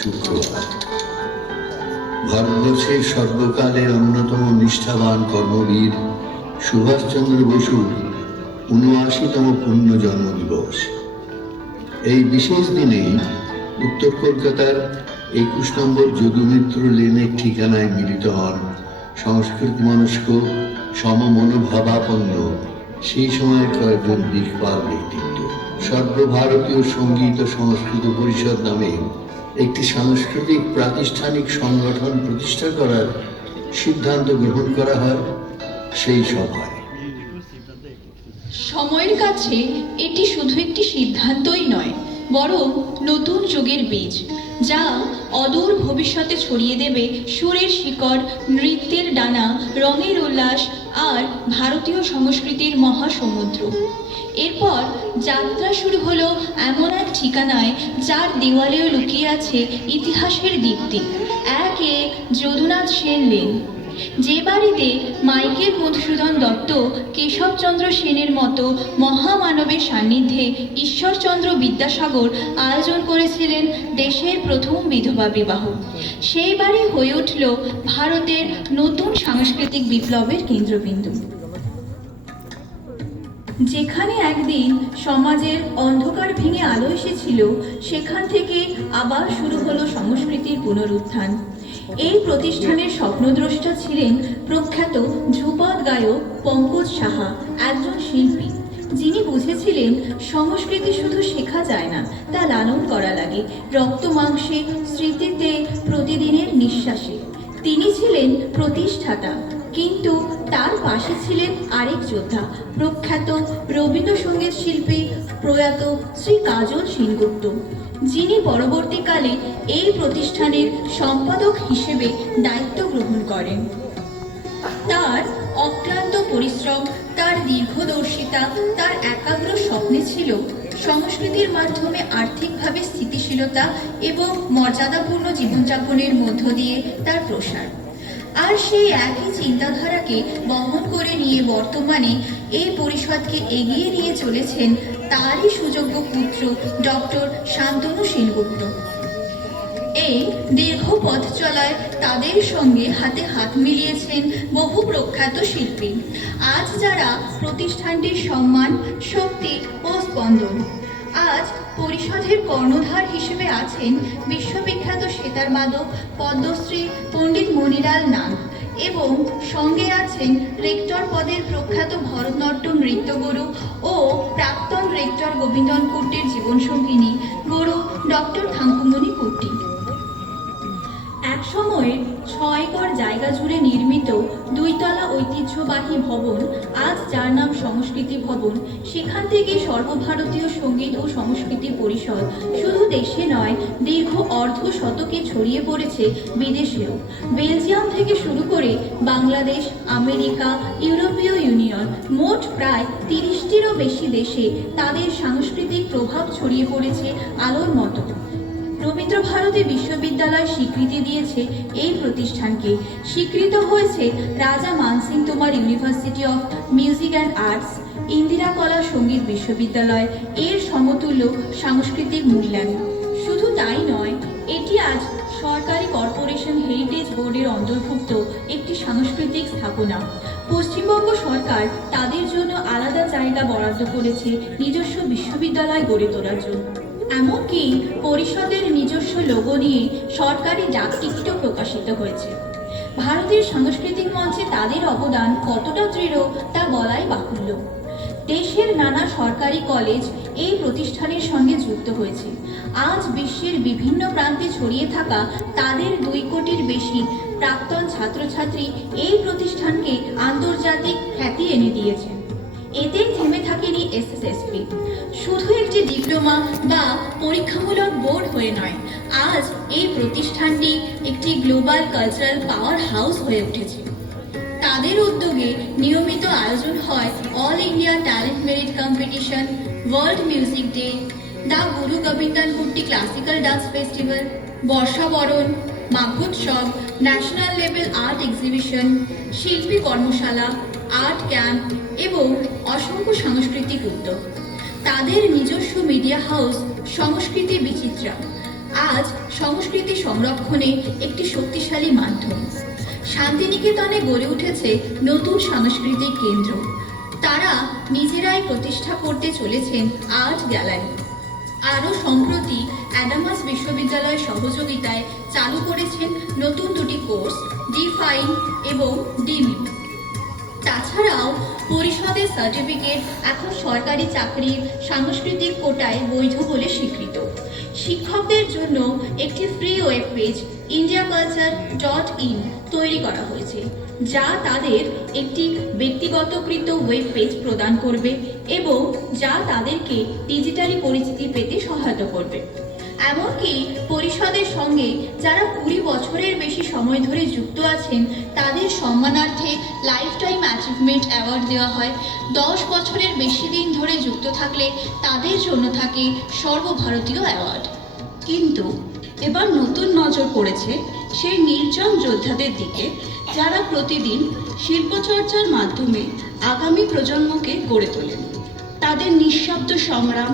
শুক্রবার। ভারতবর্ষের সর্বকালের অন্যতম নিষ্ঠাবান কর্মবীর সুভাষচন্দ্র বসুর ৭৯তম পূর্ণ জন্মদিবস। এই বিশেষ দিনেই উত্তর কলকাতার ২১ নম্বর যদুমিত্র লেনের ঠিকানায় মিলিত হন সংস্কৃত মনস্ক সমমনোভাবাপন্ন সেই সময়ের কয়েকজন দিকপাল ব্যক্তিত্ব। সর্বভারতীয় সঙ্গীত ও সংস্কৃত পরিষদ নামে একটি সাংস্কৃতিক প্রাতিষ্ঠানিক সংগঠন প্রতিষ্ঠা করার সিদ্ধান্ত গ্রহণ করা হয় সেই সভায়। সময়ের কাছে এটি শুধু একটি সিদ্ধান্তই নয়, বরং নতুন যুগের বীজ, যা অদূর ভবিষ্যতে ছড়িয়ে দেবে সুরের শিকড়, নৃত্যের ডানা, রঙের উল্লাস আর ভারতীয় সংস্কৃতির মহাসমুদ্র। এরপর যাত্রা শুরু হলো এমন এক ঠিকানায় যার দেওয়ালেও লুকিয়ে আছে ইতিহাসের দীপ্তি। একে যদুনাথ সেন লেন, যে বাড়িতে মাইকেল মধুসূদন দত্ত, কেশবচন্দ্র সেনের মতো মহামানবের সান্নিধ্যে ঈশ্বরচন্দ্র বিদ্যাসাগর আয়োজন করেছিলেন দেশের প্রথম বিধবা বিবাহ। সেই বাড়ি হয়ে উঠল ভারতের নতুন সাংস্কৃতিক বিপ্লবের কেন্দ্রবিন্দু। যেখানে একদিন সমাজের অন্ধকার ভেঙে আলো এসেছিল, সেখান থেকে আবার শুরু হলো সংস্কৃতির পুনরুত্থান। এই প্রতিষ্ঠানের স্বপ্নদ্রষ্টা ছিলেন প্রখ্যাত ধ্রুপদ গায়ক পঙ্কজ সাহা, একজন শিল্পী যিনি বুঝেছিলেন সংস্কৃতি শুধু শেখা যায় না, তা লালন করা লাগে রক্ত মাংসে, স্মৃতিতে, প্রতিদিনের নিঃশ্বাসে। তিনি ছিলেন প্রতিষ্ঠাতা, কিন্তু তার পাশে ছিলেন আরেক যোদ্ধা, প্রখ্যাত রবীন্দ্রসঙ্গীত শিল্পী প্রয়াত শ্রী কাজল সেনগুপ্ত, যিনি পরবর্তীকালে এই প্রতিষ্ঠানের সম্পাদক হিসেবে দায়িত্ব গ্রহণ করেন। তার অক্লান্ত পরিশ্রম, তার দীর্ঘদর্শিতা, তার একাগ্র স্বপ্নে ছিল সংস্কৃতির মাধ্যমে আর্থিকভাবে স্থিতিশীলতা এবং মর্যাদাপূর্ণ জীবনযাপনের মধ্য দিয়ে তার প্রসার। আর সেই একই চিন্তাধারাকে বহন করে নিয়ে বর্তমানে এই পরিষদকে এগিয়ে নিয়ে চলেছেন তারই সুযোগ্য পুত্র ডক্টর শান্তনু সেনগুপ্ত। এই দীর্ঘ পথ চলায় তাদের সঙ্গে হাতে হাত মিলিয়েছেন বহু প্রখ্যাত শিল্পী, আজ যারা প্রতিষ্ঠানটির সম্মান, শক্তি ও স্পন্দন। আজ পরিষদের কর্ণধার হিসেবে আছেন বিশ্ববিখ্যাত সেতার বাদক পদ্মশ্রী পণ্ডিত মণিলাল নাগ, এবং সঙ্গে আছেন রেক্টর পদের প্রখ্যাত ভরতনাট্যম নৃত্যগুরু ও প্রাক্তন রেক্টর গোবিন্দন কুট্টির জীবনসঙ্গিনী গুরু ডক্টর থাঙ্কুমণি কুট্টি। এক সময়ে ৬ একর জায়গা জুড়ে নির্মিত ২ তলা ঐতিহ্যবাহী ভবন, আজ যার নাম সংস্কৃতি ভবন, সেখান থেকে সর্বভারতীয় সঙ্গীত ও সংস্কৃতি পরিষদ শুধু দেশে নয়, দীর্ঘ অর্ধ শতকে ছড়িয়ে পড়েছে বিদেশেও। বেলজিয়াম থেকে শুরু করে বাংলাদেশ, আমেরিকা, ইউরোপীয় ইউনিয়ন, মোট প্রায় ৩০টিরও বেশি দেশে তাদের সাংস্কৃতিক প্রভাব ছড়িয়ে পড়েছে আলোর মতো। রবীন্দ্রভারতী বিশ্ববিদ্যালয় স্বীকৃতি দিয়েছে এই প্রতিষ্ঠানকে। স্বীকৃত হয়েছে রাজা মানসিং তোমার university of music and arts, Indira কলা সঙ্গীত বিশ্ববিদ্যালয় এর সমতুল্য সাংস্কৃতিক মূল্যায়ন। শুধু তাই নয়, এটি আজ সরকারি কর্পোরেশন হেরিটেজ বোর্ডের অন্তর্ভুক্ত একটি সাংস্কৃতিক স্থাপনা। পশ্চিমবঙ্গ সরকার তাদের জন্য আলাদা জায়গা বরাদ্দ করেছে নিজস্ব বিশ্ববিদ্যালয় গড়ে তোলার জন্য। এমনকি পরিষদের নিজস্ব লোগো নিয়ে সরকারি ডাক টিকিটও প্রকাশিত হয়েছে। ভারতের সাংস্কৃতিক মঞ্চে তাদের অবদান কতটা দৃঢ় তা বলাই বাহুল্য। দেশের নানা সরকারি কলেজ এই প্রতিষ্ঠানের সঙ্গে যুক্ত হয়েছে। আজ বিশ্বের বিভিন্ন প্রান্তে ছড়িয়ে থাকা তাদের ২ কোটির বেশি প্রাক্তন ছাত্রছাত্রী এই প্রতিষ্ঠানকে আন্তর্জাতিক খ্যাতি এনে দিয়েছে। এতে থেমে থাকেনি এসএসএসপি, শুধু একটি ডিপ্লোমা বা পরীক্ষামূলক বোর্ড হয়ে নয়, আজ এই প্রতিষ্ঠানটি একটি গ্লোবাল কালচারাল পাওয়ার হাউস হয়ে উঠেছে। তাদের উদ্যোগে নিয়মিত আয়োজন হয় all India talent merit competition, world music day, the Guru Govindan Kutty classical dance festival, Barshabaran, Maghotsav, national level art exhibition, শিল্পী কর্মশালা, আর্ট ক্যাম্প এবং অসংখ্য সাংস্কৃতিক উদ্যোগ। তাদের নিজস্ব মিডিয়া হাউস সংস্কৃতি বিচিত্রা আজ সংস্কৃতি সংরক্ষণে একটি শক্তিশালী মাধ্যম। শান্তিনিকেতনে গড়ে উঠেছে নতুন সাংস্কৃতিক কেন্দ্র। তারা নিজেরাই প্রতিষ্ঠা করতে চলেছেন আর্ট গ্যালারি। আরও সম্প্রতি অ্যাডামাস বিশ্ববিদ্যালয়ের সহযোগিতায় চালু করেছেন নতুন দুটি কোর্স, ডিফাইন এবং ডিমি। তাছাড়াও পরিষদের সার্টিফিকেট এখন সরকারি চাকরির সাংস্কৃতিক কোটায় বৈধ বলে স্বীকৃত। শিক্ষকদের জন্য একটি ফ্রি ওয়েব পেজ indiaculture.in তৈরি করা হয়েছে, যা তাদের একটি ব্যক্তিগতকৃত ওয়েব পেজ প্রদান করবে এবং যা তাদেরকে ডিজিটালি পরিচিতি পেতে সহায়তা করবে। এমনকি পরিষদের সঙ্গে যারা 20 বছরের বেশি সময় ধরে যুক্ত আছেন তাদের সম্মানার্থে লাইফ টাইম অ্যাচিভমেন্ট অ্যাওয়ার্ড দেওয়া হয়। 10 বছরের বেশি দিন ধরে যুক্ত থাকলে তাদের জন্য থাকে সর্বভারতীয় অ্যাওয়ার্ড। কিন্তু এবার নতুন নজর পড়েছে সেই নির্জন যোদ্ধাদের দিকে, যারা প্রতিদিন শিল্পচর্চার মাধ্যমে আগামী প্রজন্মকে গড়ে তোলেন। তাদের নিঃশব্দ সংগ্রাম